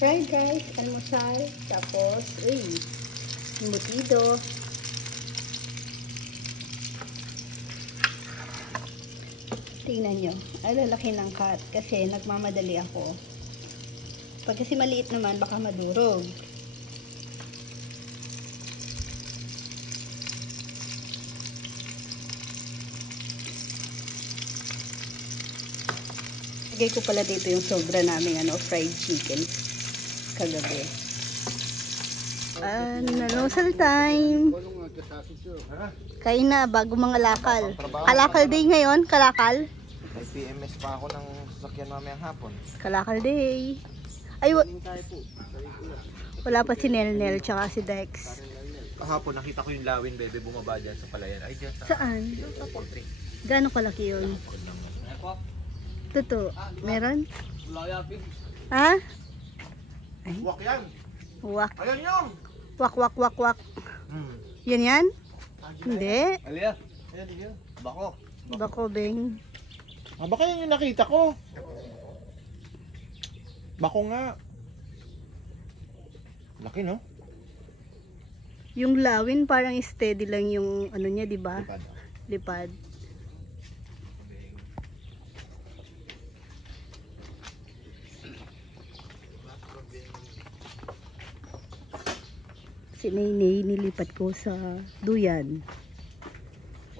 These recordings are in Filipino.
Fried rice, almusal, tapos, embutido. Tingnan nyo, ay lalaki ng cut kasi nagmamadali ako. Pag kasi maliit naman, baka madurog. Lagay ko pala dito yung sobra namin fried chicken kagabi. Nalosal time. Kain na bago mga lakal. Kalakal day ngayon, kalakal. May PMS pa ako ng sasakyan mamayang hapon. Kalakal day. Ay, wala pa si Nelnel tsaka si Dex. Kahapon nakita ko yung lawin bebe bumaba dyan sa palayan. Ay dyan sa... Saan? Dyan sa poultry. Gaano kalaki yun? Totoo. Meron? Ha? Ay. Wak yan! Wak. Ayan yung! Wak, wak, wak, wak. Yan yan? Hindi. Alia. Ayan yun. Bako. Bako, Beng. Baka yan yung nakita ko. Bako nga. Laki no? Yung lawin parang steady lang yung ano niya, di ba? Lipad. Lipad. Si Nainay nilipat ko sa duyan.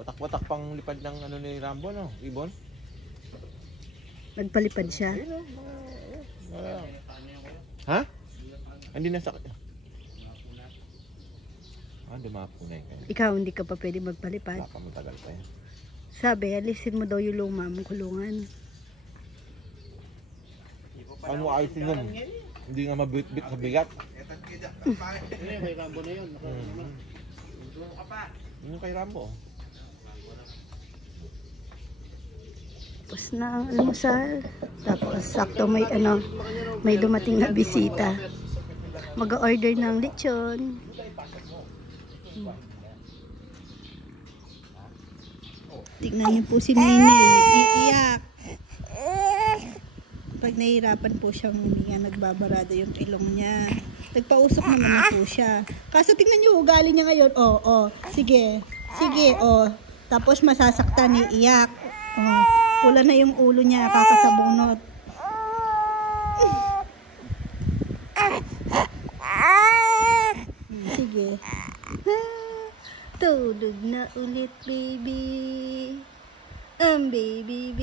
Watak-watak pang lipad ng ano ni Rambo no? Ibon? Nagpalipad siya. Ayun ha? Hindi na sa... dumapo na yun. Ikaw hindi ka pa pwede magpalipad. Wala pa matagal pa yan. Sabi, alisin mo daw yung luma mong kulungan. Ano ayusin nun? Hindi nga mabit-bit sa bigat. Kay Rambo na yun. Yun yung kay Rambo. Tapos na ang almusal. Tapos sakto may may dumating na bisita. Mag-order ng lechon. Tignan niyo po si Nini, iiyak. Pag nahihirapan po siyang huminga, nagbabarado yung ilong niya. Nagpausok naman na po siya. Kaso tingnan niyo ugali niya ngayon. Sige. Sige, Tapos masasaktan, iiyak. Pula na yung ulo niya, kakasabunot. Sige. Tulog na ulit, baby. Ang baby,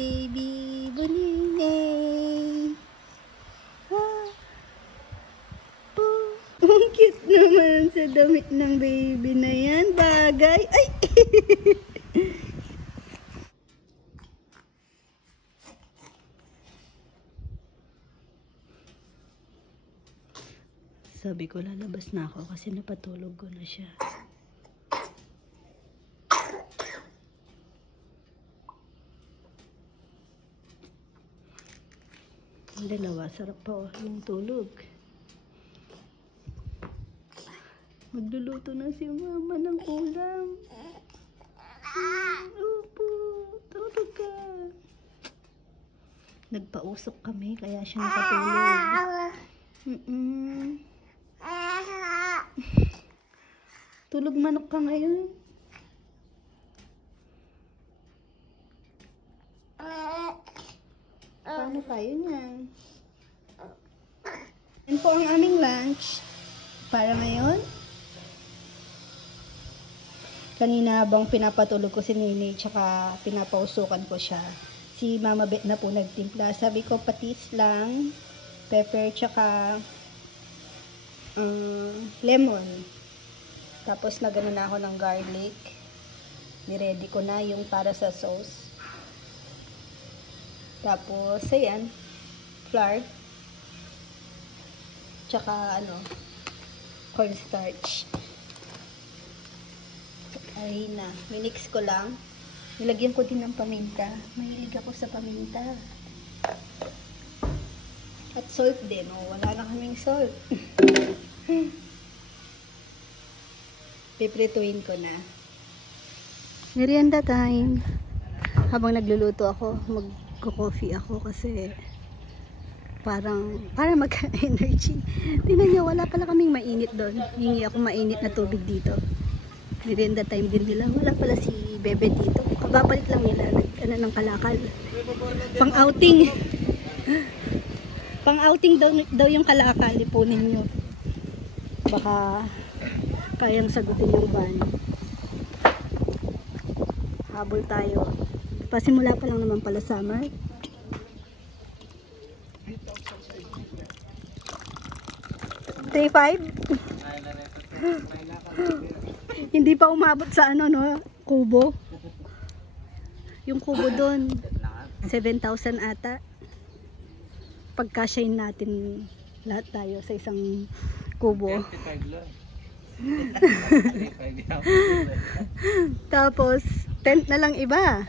buninay. Ang cute naman sa damit ng baby na yan. Bagay. Ay! Sabi ko lalabas na ako kasi napatulog ko na siya. Ang dalawa, sarap pa yung tulog. Magluluto na si mama ng ulam. Opo, tulog ka. Nagpausok kami kaya siya nakatulog. Tulog manok ka ngayon. Paano tayo niyan? Yan po ang aming lunch para ngayon. Kanina habang pinapatulog ko si Nini tsaka pinapausukan ko siya, si Mama Bet na po nagtimpla. Sabi ko patis lang, pepper tsaka lemon. Tapos nagano na ako ng garlic. Niready ko na yung para sa sauce. Tapos ayan, flour tsaka cornstarch. Ay na, minix ko lang. Nilagyan ko din ng paminta. Mahilig ako sa paminta. At salt din. Wala na kaming salt. Piprituin ko na. Merienda time. Habang nagluluto ako, magko-coffee ako kasi para magka-energy. Tingnan niyo, wala pala kaming mainit doon. Hingi ako mainit na tubig dito. Merienda time din nila. Wala pala si Bebe dito. Kababalik lang nila ng Kalakal. Pang-outing. Pang-outing daw yung Kalakal. Ipunin nyo. Baka kayang sagutin yung van. Habol tayo. Pasimula pa lang naman pala summer. Day 5? Hindi pa umabot sa ano, no? Kubo. Yung kubo doon 7,000 ata. Pagkasyahin natin lahat tayo sa isang kubo. Tapos tent na lang iba.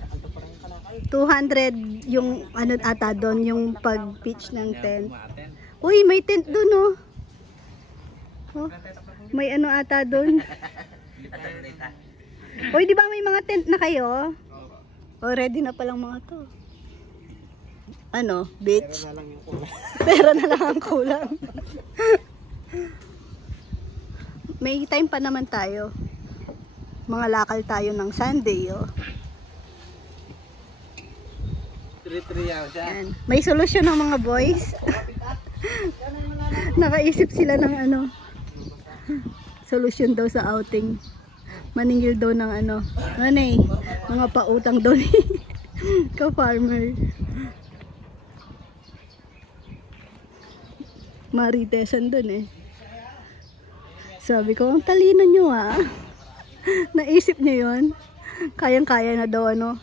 200 yung ano ata doon, yung pag-pitch ng tent. Uy, may tent doon, oh. Oh, may ano ata doon. Uy, di ba may mga tent na kayo? Oh, ready na palang mga to. Ano, beach? Pera na lang yung kulang. Pera na lang ang kulang. May time pa naman tayo. Mga lakal tayo ng Sunday, oh. Triyaw siya. Yan. May solusyon ng mga boys. Nakaisip sila ng ano. Solusyon daw sa outing. Maningil daw ng ano. Manay, mga pautang daw ni ka-farmer. Maritesan dun eh. Sabi ko, ang talino nyo ah. Naisip nyo yun. Kayang-kaya na daw ano.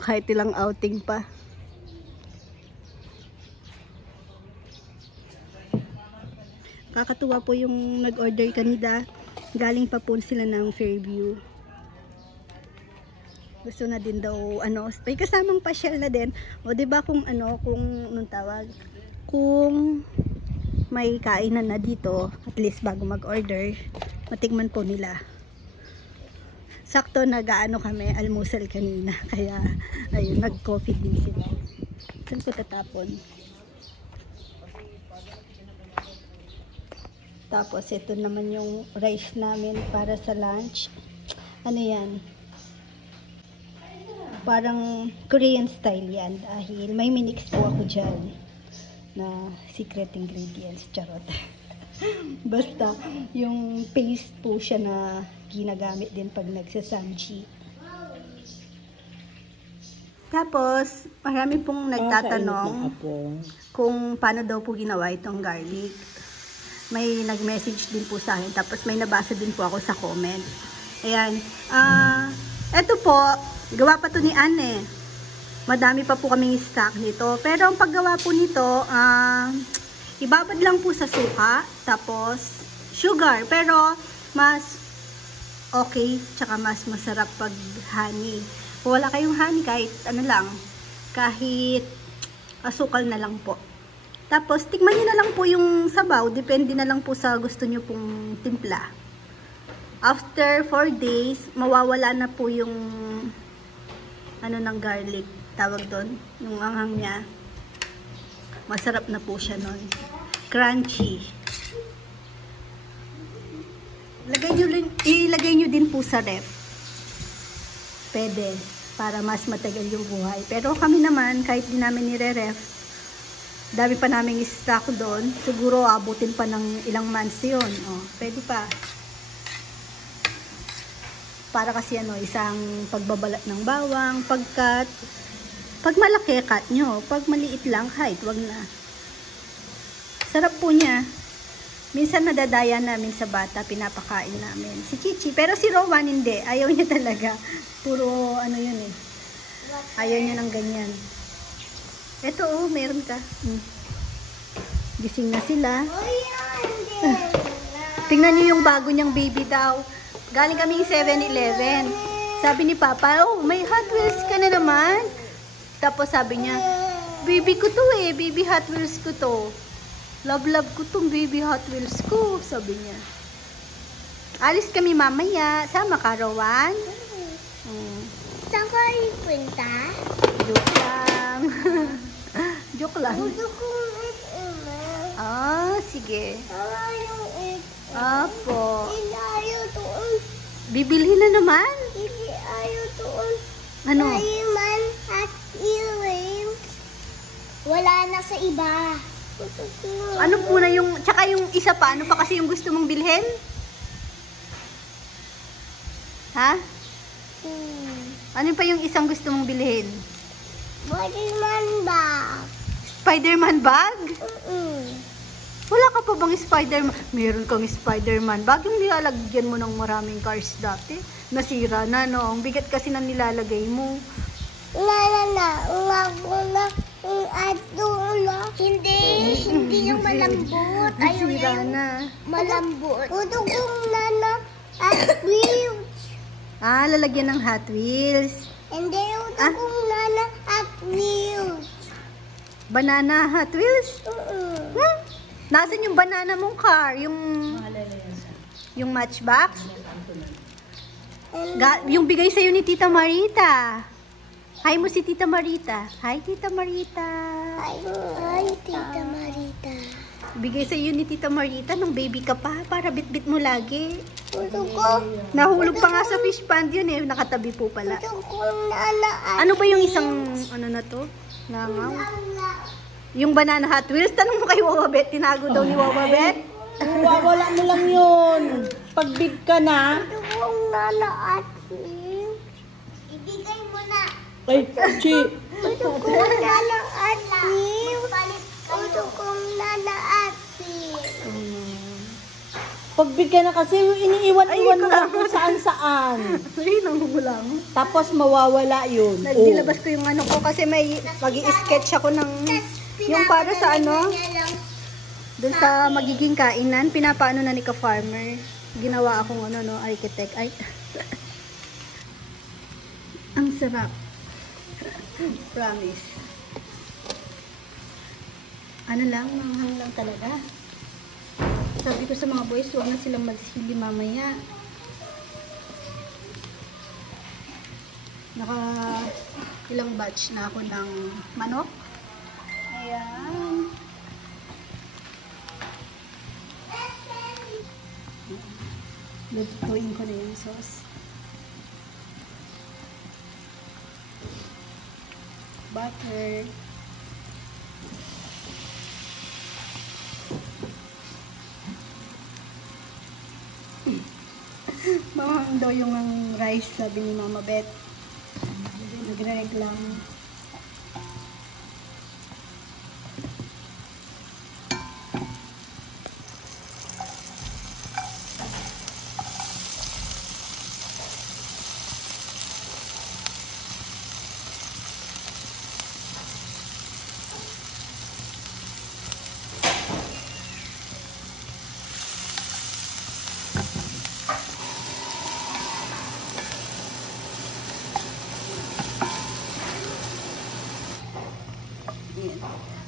Kahit ilang outing pa. Kakatuwa po yung nag-order kanina. Galing pa po sila ng Fairview. Gusto na din daw ano, may kasamang pasyal na din. O di ba kung ano, kung anong tawag, kung may kainan na dito, at least bago mag-order, matikman po nila. Sakto nag-aano kami, almusal kanina. Kaya, ayun, nag-coffee din sila. Saan ko tatapon? Tapos, ito naman yung rice namin para sa lunch. Ano yan? Parang Korean style yan. Dahil may minix po ako dyan na secret ingredients. Charot. Basta, yung paste po siya na ginagamit din pag nagsasamchi. Tapos, marami pong nagtatanong kung paano daw po ginawa itong garlic. May nag-message din po sa akin. Tapos, may nabasa din po ako sa comment. Ayan. Ito po, gawa pa to ni Anne. Madami pa po kaming stock nito. Pero ang paggawa po nito, ibabad lang po sa suka, tapos sugar. Pero mas okay, tsaka mas masarap pag honey. Kung wala kayong honey, kahit ano lang, kahit asukal na lang po. Tapos tikman nyo na lang po yung sabaw. Depende na lang po sa gusto nyo pong timpla. After 4 days, mawawala na po yung ano ng garlic. Tawag doon, yung anghang niya. Masarap na po siya nun. Crunchy. Ilagay nyo din po sa ref. Pwede. Para mas matagal yung buhay. Pero kami naman, kahit di namin nire-ref, dami pa namin stock doon. Siguro abutin pa ng ilang months yun. Oh, pwede pa. Para kasi ano, isang pagbabalat ng bawang, pagkat. Pag malaki, cut nyo. Pag maliit lang, kahit wag na. Sarap po niya. Minsan nadadaya namin sa bata, pinapakain namin. Si Chichi, pero si Rowan hindi. Ayaw niya talaga. Puro ano yun eh. Ayaw niya ng ganyan. Eto oh, meron ka. Gising na sila. Tingnan niyo yung bago niyang baby daw. Galing kaming 7-Eleven. Sabi ni Papa, oh, may Hot Wheels ka na naman. Tapos sabi niya, baby ko to eh, baby Hot Wheels ko to. Love ko tong baby Hot Wheels ko, sabi niya. Alis kami mamaya. Sama ka, Rowan? Saan ka ipunta? Joke lang. Joke lang. Gusto kong Sige. Ayaw it. Apo. Hindi ayaw doon. Bibilhin na naman. Hindi ayaw doon. Ano? Fireman at earrings. Wala na sa iba. Ano po na yung, tsaka yung isa pa, ano pa kasi yung gusto mong bilhin? Ha? Ano pa yung isang gusto mong bilhin? Fireman ba? Spider-Man bag? Mm-mm. Wala ka pa bang Spider-Man? Meron kang Spider-Man bag. Yung nilalagyan mo ng maraming cars dati. Nasira na, no? Ang bigat kasi ng nilalagay mo. Hindi yung malambot. Ayaw Nasira yung na. malambot. Uto kong nana at wheels. Ah, lalagyan ng Hot Wheels. Hindi uto kong nana at wheels. Banana Hot Wheels? Mm-mm. Hmm? Nasaan yung banana mong car? Yung Matchbox? Yung bigay sa'yo ni Tita Marita. Hi mo si Tita Marita. Hi, Tita Marita. Ay, Tita Marita. Bigay sa'yo ni Tita Marita nung baby ka pa para bit-bit mo lagi. Uto ko. Nahulog pa nga sa fish pond yun eh. Nakatabi po pala. Uto kong nana at Ano ba yung isang, ano na to? Langaw? Yung banana Hot Wheels, tanong mo kay Wawa Bet, tinago daw ni Wawa Bet. Wawala mo lang yun. Pag big ka na. Uto kong nana at wheels. Ibigay mo na. Ay, Chi. Uto kong nana at wheels. Uto kong nana at wheels. Pag big ka na kasi, iniiwan-iwan mo lang kung saan-saan. Ay, nangugulang. Tapos mawawala yun. Nilabas ko yung ano ko kasi may mag-i-sketch ako ng yung para sa ano, doon sa magiging kainan, pinapaano na ni ka-farmer. Ginawa akong ano, no, architect. Ay, ang sarap. Promise. Ano lang, manghang lang talaga. Sabi ko sa mga boys, huwag na silang magsili mamaya. Naka ilang batch na ako ng manok. Ayan. Lutuin ko na yung sauce. Butter. Mamang daw yung rice, sabi ni Mama Bet. Nagre-reklamo.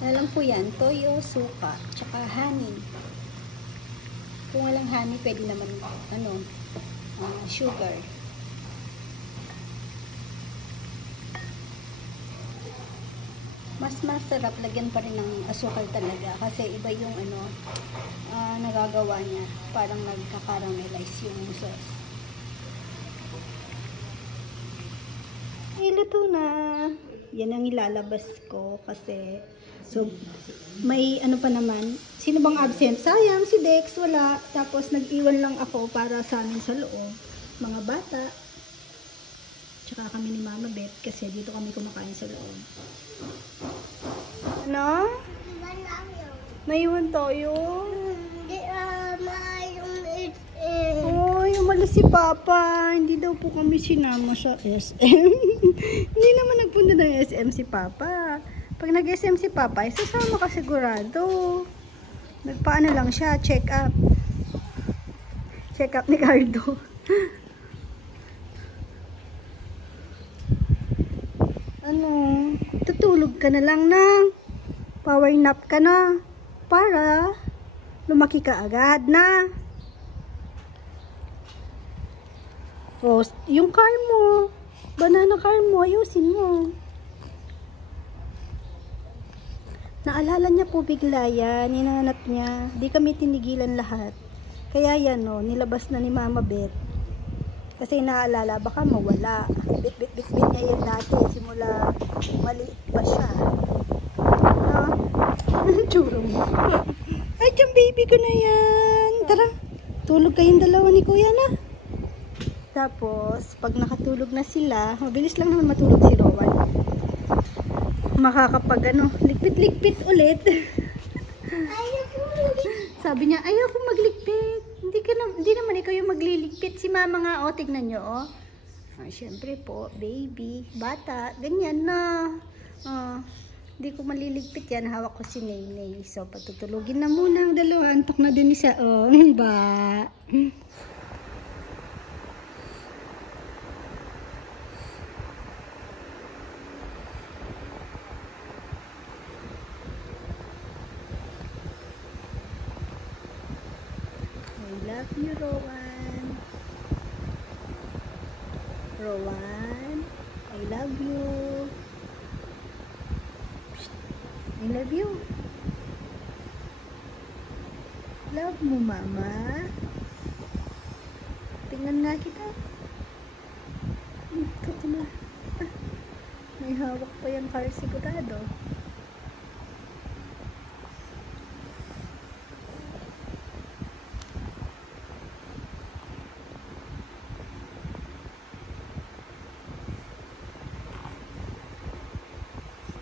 Ano lang po yan, toyo, suka, tsaka honey. Kung walang honey, pwede naman, sugar. Mas masarap, lagyan pa rin ng asukal talaga. Kasi iba yung nagagawa niya. Parang nagka-caramelize yung sauce. Luto na. Yan ang ilalabas ko kasi so may ano pa naman, sino bang absent? Sayang si Dex wala, tapos nag-iwan lang ako para sa amin sa loob, mga bata tsaka kami ni Mama Bet kasi dito kami kumakain sa loob. Ano? Naiwan tayo? Oy, umalis si Papa. Hindi daw po kami sinama sa SM. Hindi naman nagpunta ng SM si Papa. Pag nag-SM si Papa, sasama ka sigurado. Nagpaano lang siya, check up. Check up ni Cardo. Ano? Tutulog ka na lang na. Power nap ka na. Para lumaki ka agad na. O, yung car mo, banana car mo, ayusin mo. Naalala niya po bigla yan, hinanap niya. Di kami tinigilan lahat. Kaya yan no, nilabas na ni Mama Beth. Kasi naalala, baka mawala. Bit niya yan dati, simula maliit pa siya. No? Tsuro mo. Ay, dyan baby ko na yan. Tara, tulog kayong dalawa ni Kuya na. Tapos, pag nakatulog na sila, mabilis lang naman matulog si Rowan. Makakapag ligpit-ligpit ulit. Sabi niya, ayoko magligpit. Hindi naman ikaw yung magliligpit. Si mama nga, o, tignan nyo, o. Siyempre po, baby, bata, ganyan na. Hindi ko maliligpit yan. Hawak ko si Naynay. So, patutulugin na muna ang dalawa. Antok na din isa, o. Ba? I love you, Rowan. Rowan, I love you. I love you. Love mo, Mama. Tingnan nga kita. Ito na. May hawak pa yung car sigurado.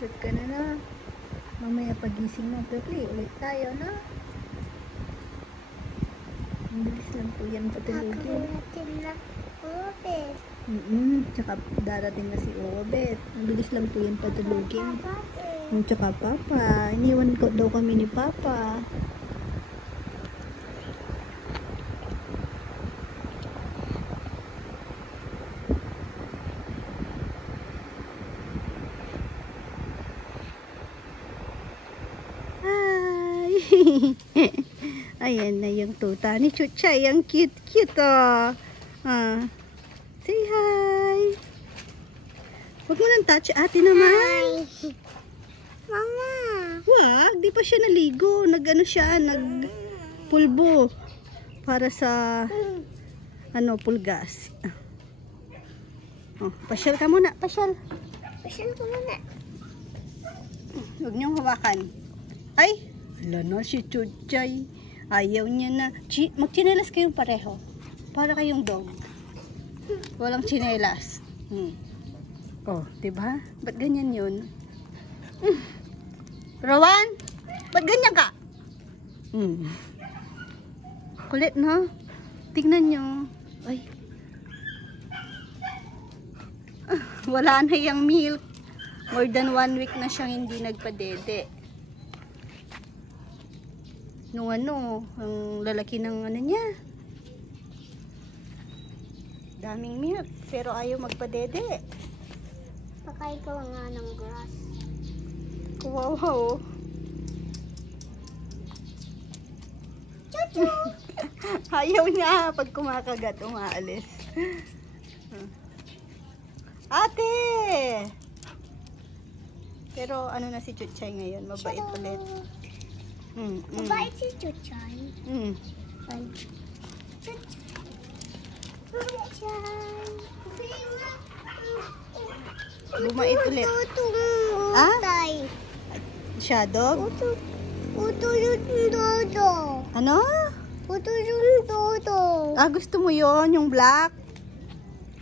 Sleep ka na. Mamaya pagising mo, play ulit tayo, na. Ang bilis lang po yan patulogin. Tsaka darating na si Obet. Ang bilis lang po yan patulogin. Tsaka Papa. Iniwan ko daw kami ni Papa. Ayan na yung tuta ni Chuchay. Ang cute-cute, oh. Say hi. Huwag mo nang touch ate naman. Mama. Wag, di pa siya naligo. Nagpulbo. Para sa, pulgas. Pasyal ka muna, pasyal. Pasyal ko muna. Huwag niyong hawakan. Ay, wala na si Chuchay. Ayaw niya na. Magchinelas kayong pareho. Para kayong dog. Walang chinelas. Oh, diba? Ba't ganyan yun? Rowan? Ba't ganyan ka? Kulit, no? Tignan nyo. Ay. Wala na yung milk. More than 1 week na siyang hindi nagpadede. Nung ang lalaki ng niya. Daming milk, pero ayaw magpadede. Pakain ko nga ng grass. Wow. Ayaw niya pag kumakagat, umaalis. Ate! Pero ano na si Chuchay ngayon, mabait ulit. Mabait si Chuchay. Ay. Chuchay. Bumait ulit. Utay. Siya, dog? Uto yung dodo. Ano? Uto yung dodo. Gusto mo yon yung black?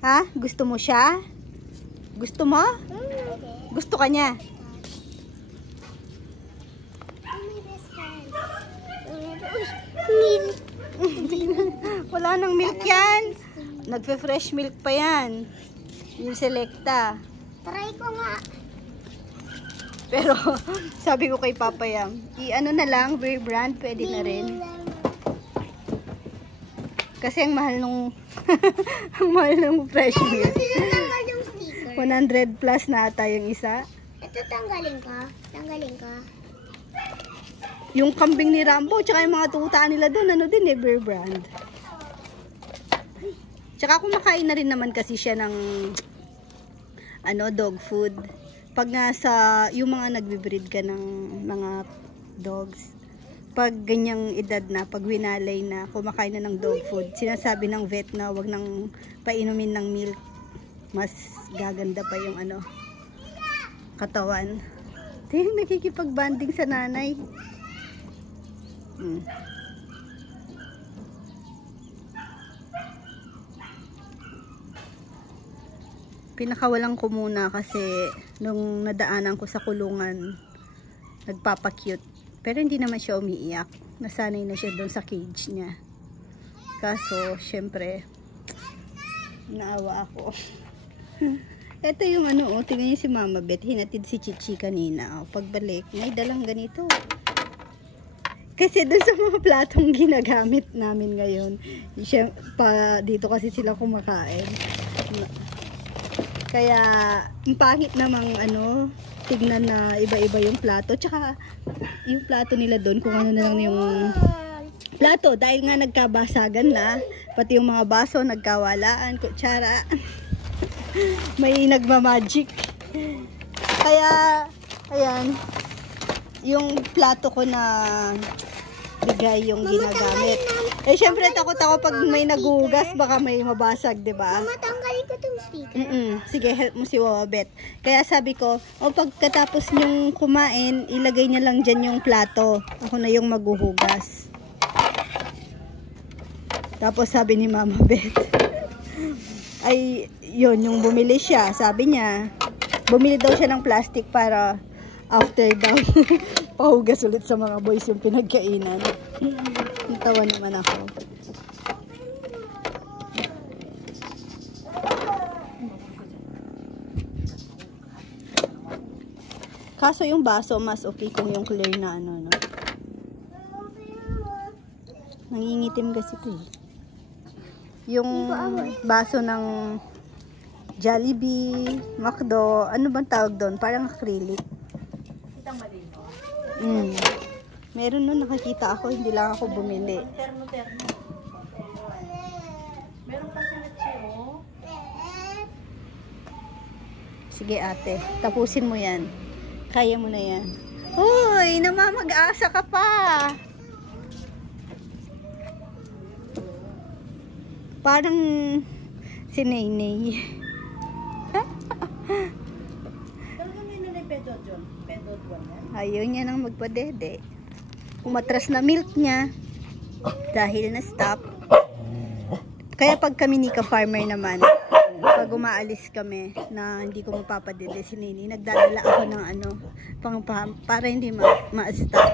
Ha? Gusto mo siya? Gusto mo? Gusto ka niya? Wala nang milk yan. Nagpe-fresh milk pa yan. Yung Selecta. Try ko nga. Pero sabi ko kay Papa Yang, i-ano na lang, Bear Brand, pwede na rin. Kasi ang mahal nung ang mahal nung fresh milk. Tinatanggal yung sticker. 100 plus na ata yung isa. Ito tanggalin ka. Tanggalin ka. Yung kambing ni Rambo, tsaka yung mga tuta nila doon, Bear Brand. Tsaka kumakain na rin naman kasi siya ng dog food. pag nasa, yung mga nagbe-breed ka ng mga dogs, pag ganyang edad na, pag winalay na, kumakain na ng dog food, sinasabi ng vet na wag nang painumin ng milk. Mas gaganda pa yung ano, katawan. Tingnan, nakikipag-banding sa nanay. Pinakawalan ko muna kasi nung nadaanan ko sa kulungan, nagpapacute. Pero hindi naman siya umiiyak. Nasanay na siya doon sa cage niya. Kaso, syempre, naawa ako. Ito yung ano, oh, tingnan niyo si Mama Beth. Hinatid si Chichi kanina. Oh, pagbalik, may dalang ganito. Kasi doon sa mga platong ginagamit namin ngayon, siya, dito kasi sila kumakain. Kaya, ang pangit namang ano, tignan na iba-iba yung plato. Tsaka, yung plato nila doon, kung ano na lang yung plato. Dahil nga nagkabasagan na, pati yung mga baso, nagkawalaan, kutsara. May nagmamagic. Kaya, ayan, yung plato ko na bigay yung ginagamit. Eh, syempre, takot ako pag may nagugas, baka may mabasag, diba? Matanggalin ko itong sticker. Sige, help mo si Wawabet. Kaya sabi ko, pagkatapos nyong kumain, ilagay niya lang dyan yung plato. Ako na yung maghuhugas. Tapos sabi ni Mama Beth, ay, yun, yung bumili siya. Sabi niya, bumili daw siya ng plastic para after daw, pahugas ulit sa mga boys yung pinagkainan. Natawa naman ako. Kaso yung baso, mas okay kung yung clear na ano, no? Nangingitim kasi ito eh. Yung baso ng Jollibee, McDo, ano bang tawag doon? Parang acrylic. Meron nun, nakakita ako, hindi lang ako bumili. Termo-termo. Meron kasi na chiyo. Sige ate, tapusin mo yan. Kaya mo na yan. Uy, namamag-asa ka pa. Parang si Naynay. Talaga may nanay pedot yun. Pedot one yan. Ayaw niya nang magpadede. Umatras na milk niya dahil na stop. Kaya pag kami ni ka-farmer naman, pag umaalis kami na hindi ko mapapadede si Nini, nagdadala ako ng ano, para hindi ma-stop.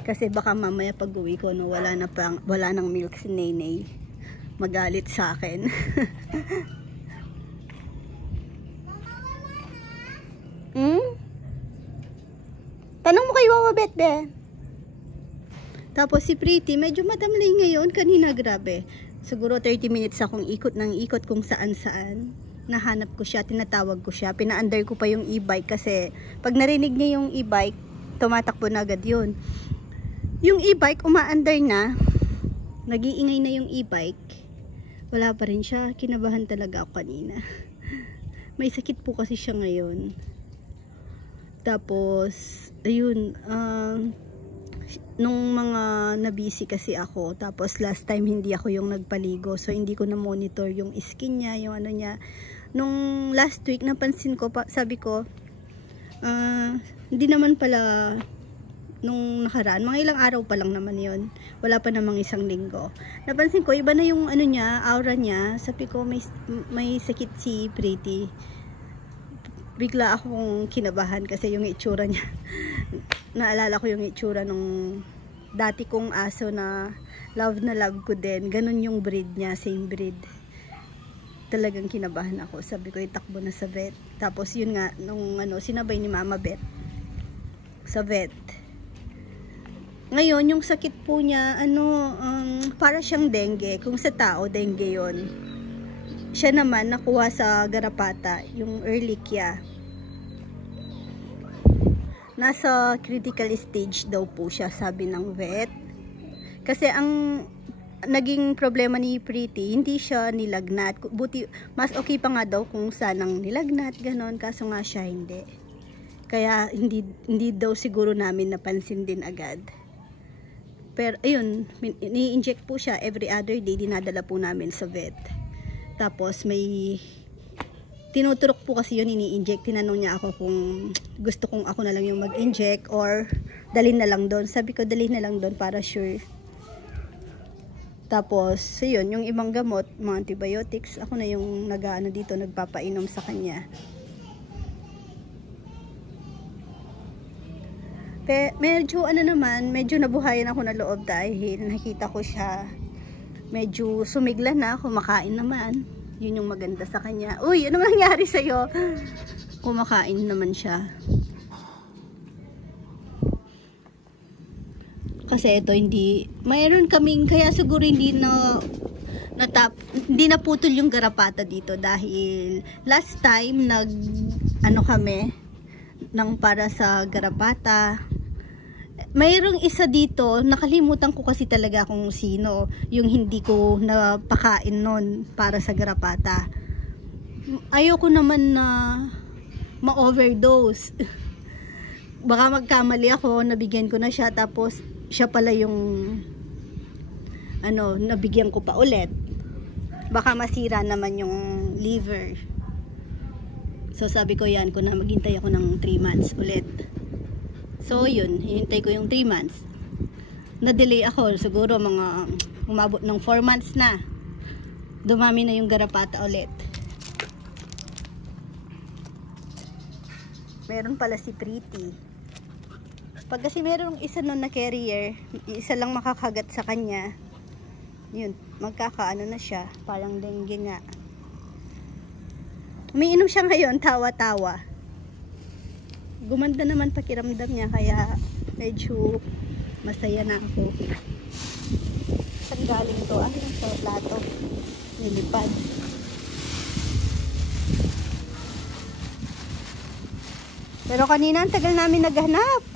Kasi baka mamaya pag uwi ko, no, wala nang milk si Nene, magalit sa akin. Tanong mo kay Wawa Bet, be. Tapos si Pretty, medyo madamlay ngayon. Kanina, grabe. Siguro 30 minutes akong ikot ng ikot kung saan-saan. Nahanap ko siya, tinatawag ko siya. Pina-under ko pa yung e-bike kasi pag narinig niya yung e-bike, tumatakbo na agad yun. Yung e-bike, uma-under na. Nag-iingay na yung e-bike. Wala pa rin siya. Kinabahan talaga ako kanina. May sakit po kasi siya ngayon. Tapos, ayun, nung mga nabisi kasi ako, tapos last time hindi ako yung nagpaligo, so hindi ko na monitor yung skin niya, yung ano niya. Nung last week, napansin ko, sabi ko, hindi naman pala nung nakaraan, mga ilang araw pa lang naman yon, wala pa namang isang linggo. Napansin ko, iba na yung ano niya, aura niya. Sabi ko, may sakit si Pretty. Bigla akong kinabahan kasi yung itsura niya. Naalala ko yung itsura nung dati kong aso na love ko din. Ganun yung breed niya, same breed. Talagang kinabahan ako. Sabi ko, itakbo na sa vet. Tapos yun nga, nung sinabay ni Mama Beth sa vet. Ngayon, yung sakit po niya, para siyang dengue. Kung sa tao, dengue yon. Siya naman, nakuha sa garapata, yung Ehrlichia. Nasa critical stage daw po siya, sabi ng vet. Kasi ang naging problema ni Pretty, hindi siya nilagnat. Buti, mas okay pa nga daw kung sanang nilagnat, ganon. Kaso nga siya hindi. Kaya hindi daw siguro namin napansin din agad. Pero ayun, ni-inject po siya every other day, dinadala po namin sa vet. Tapos may tinuturok po kasi yun, ini-inject. Tinanong niya ako kung gusto kong ako na lang yung mag-inject or dalhin na lang doon. Sabi ko dalhin na lang doon para sure. Tapos, yun, yung ibang gamot, mga antibiotics, ako na yung nag-ano dito, nagpapainom sa kanya. Medyo ano naman, medyo nabuhayan ako na loob dahil nakita ko siya medyo sumigla na, kumakain naman. Yun yung maganda sa kanya. Uy, ano nangyari sa'yo? Kumakain naman siya. Kasi ito hindi, mayroon kaming, kaya siguro hindi naputol yung garapata dito dahil last time ano kami nang para sa garapata. Mayroong isa dito, nakalimutan ko kasi talaga kung sino yung hindi ko napakain nun para sa garapata. Ayoko naman na ma-overdose. Baka magkamali ako, nabigyan ko na siya tapos siya pala yung ano, nabigyan ko pa ulit. Baka masira naman yung liver. So sabi ko yan, kung na maghintay ako ng 3 months ulit. So yun, hinintay ko yung 3 months. Na-delay ako, siguro mga umabot ng 4 months na. Dumami na yung garapata ulit. Meron pala si Pretty. Pag kasi merong isa nun na carrier, isa lang makakagat sa kanya, yun, magkakaano na siya, parang dengue nga. Umiinom siya ngayon, tawa-tawa. Gumanda naman pakiramdam niya, kaya medyo masaya na ako. Saan galing to? Ano yung sa plato? Nilipad. Pero kanina, ang tagal namin naghanap.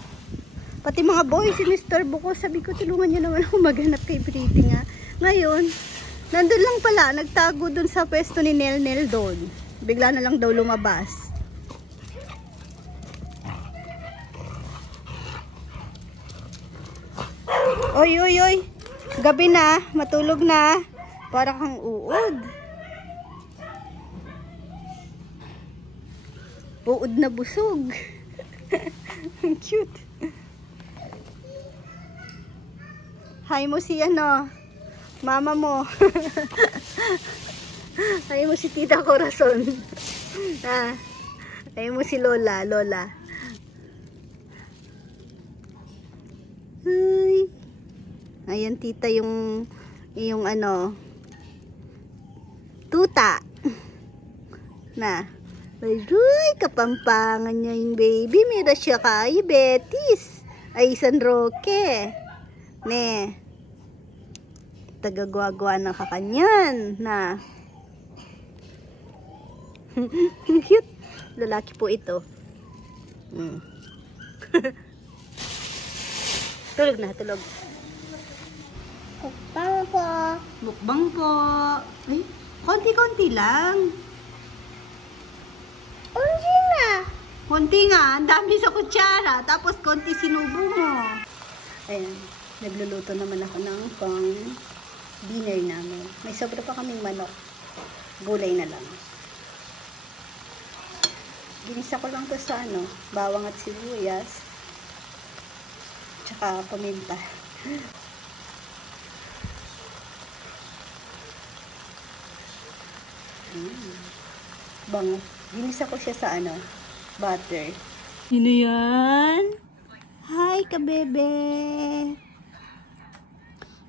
Pati mga boys, sinisturbo ko. Sabi ko, tulungan niyo naman ako maghanap kay Pretty nga. Ngayon, nandun lang pala. Nagtago dun sa pwesto ni Nel doon. Bigla na lang daw lumabas. Oy, oy, oy. Gabi na. Matulog na. Parang kang uod. Uod na busog. Cute. Hi mo si ano, mama mo. Hi mo si Tita Corazon. Hi mo si Lola. Hi. Ayan tita yung ano, tuta. Na. Ay, kapampangan niya yung baby. Mira siya kay Betis. Ay, San Roque. Ne. Tagagwa-gwa na kakanyan. Na. Cute. Lalaki po ito. Tulog na, tulog. Mukbang po. Mukbang po. Ay, konti-konti lang. Unsi na. Konti nga, ang dami sa kutsara. Tapos konti sinubo mo. Ayan, nagluluto naman ako ng pang dinner namin. May sobra pa kaming manok. Gulay na lang. Ginisa ko lang to sa ano, bawang at sibuyas. Tsaka paminta. Bango. Ginisa ko siya sa ano, butter. Sino yan? Hi, kabebe.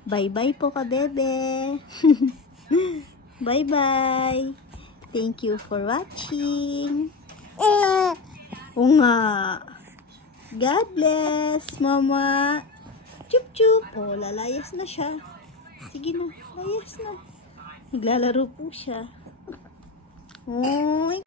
Bye-bye po, kabebe. Bye-bye. Thank you for watching. Oo nga. God bless, mama. Chup-chup. Oh, lalayas na siya. Sige na, layas na. Naglalaro po siya. Oy.